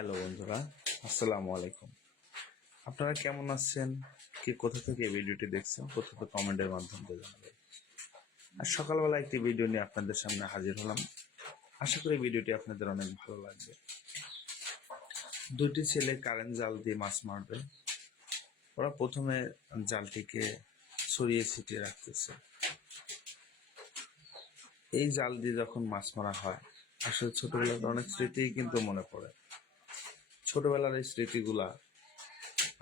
Hello বন্ধুরা, আসসালামু আলাইকুম। আপনারা কেমন আছেন? কি কোথা থেকে এই ভিডিওটি দেখছেন? প্রথমত কমেন্টের মাধ্যমে জানাবেন। আর সকালবেলা একটি ভিডিও নিয়ে আপনাদের সামনে হাজির হলাম। আশা করি ভিডিওটি আপনাদের অনেক ভালো লাগবে। দুটি ছেলে কারেন্ট জাল দিয়ে মাছ মারবে। ওরা প্রথমে জালটিকে ছড়িয়ে ছিটিয়ে রাখতেছে। এই জাল দিয়ে যখন মাছ মারা হয়, আসলে ছোটবেলার অনেক স্মৃতিই কিন্তু মনে পড়ে। ছোটবেলার এই স্মৃতিগুলা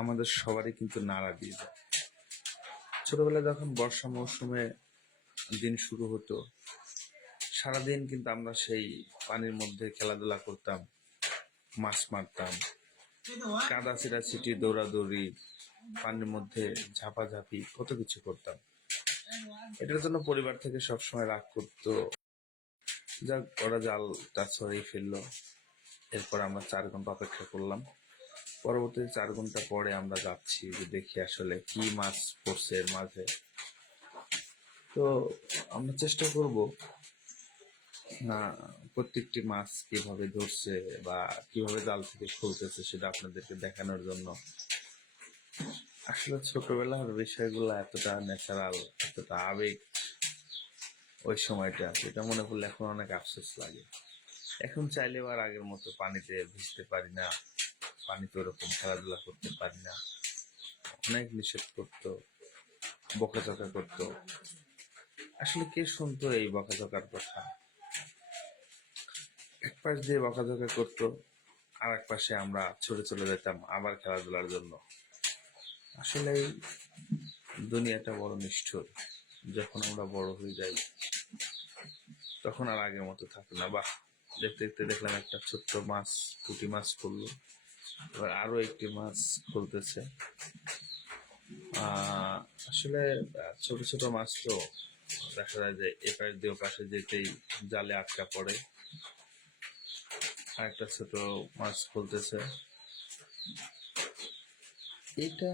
আমাদের সবারই কিন্তু নাড়া দিয়ে যায়। ছোটবেলায় যখন বর্ষা মৌসুমে দিন শুরু হতো, সারাদিন কিন্তু আমরা সেই পানির মধ্যে খেলাধুলা করতাম, মাছ মারতাম, কাদা ছিটাছিটি, দৌড়াদৌড়ি, পানির মধ্যে ঝাপাঝাপি, কত কিছু করতাম। এটার জন্য পরিবার থেকে সবসময় রাগ করতো। যাক, ওরা জালটা ছড়িয়ে ফেললো। এরপর আমরা 4 ঘন্টা অপেক্ষা করলাম। পরবর্তী 4 ঘন্টা পরে আমরা যাচ্ছি যে দেখি আসলে কি মাছ পড়ছে এর মাঝে। তো আমরা চেষ্টা করব না প্রত্যেকটি মাছ কিভাবে ধরছে বা কিভাবে জাল থেকে খুলতেছে সেটা আপনাদেরকে দেখানোর জন্য। আসলে ছোটবেলার বিষয়গুলো এতটা ন্যাচারাল, এতটা আবেগ, ওই সময়টা সেটা মনে করলে এখন অনেক আফসোস লাগে। এখন চাইলেও আর আগের মতো পানিতে ভিজতে পারি না, পানিতে ওরকম খেলাধুলা করতে পারি না। অনেক নিষেধ করতো, বকাঝকা করতো। আসলে কে শুনতো এই বকাঝকার কথা? এক পাশ দিয়ে বকাঝকা করতো, আর এক পাশে আমরা ছুটে চলে যেতাম আবার খেলাধুলার জন্য। আসলে এই দুনিয়াটা বড় নিষ্ঠুর। যখন আমরা বড় হয়ে যাই তখন আর আগের মতো থাকে না। বাহ, দেখতে দেখতে দেখলাম একটা ছোট্ট মাছ, পুঁটি মাছ খুললো। এবার আরো একটি মাছ খুলতেছে। আসলে ছোট ছোট মাছ তো দেখা যায় যে এপাশ দিয়ে ওপাশে যেতেই জালে আটকা পড়ে। আর একটা ছোট মাছ খুলতেছে। এটা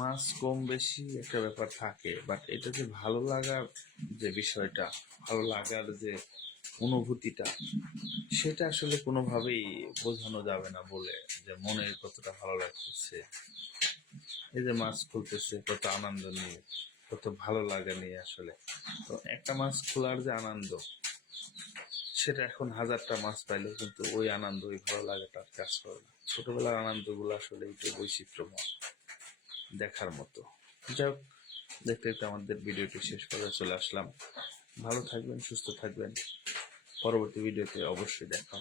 মাছ কম বেশি একটা ব্যাপার থাকে, বাট এটা যে ভালো লাগার যে বিষয়টা, ভালো লাগার যে অনুভূতিটা, সেটা আসলে কোনোভাবেই বোঝানো যাবে না বলে, যে মনে কতটা ভালো লাগতেছে। এই যে মাছ খুলতেছে কত আনন্দ নিয়ে, কত ভালো লাগা নিয়ে। আসলে তো একটা মাছ খোলার যে আনন্দ, সেটা এখন 1000টা মাছ পাইলেও কিন্তু ওই আনন্দ, ওই ভালো লাগাটা কাজ করে না। ছোটবেলার আনন্দগুলো আসলে এই বৈচিত্র্যময়, দেখার মতো। যাই হোক, দেখতে দেখতে আমাদের ভিডিওটি শেষ করে চলে আসলাম। ভালো থাকবেন, সুস্থ থাকবেন। পরবর্তী ভিডিওতে অবশ্যই দেখা হবে।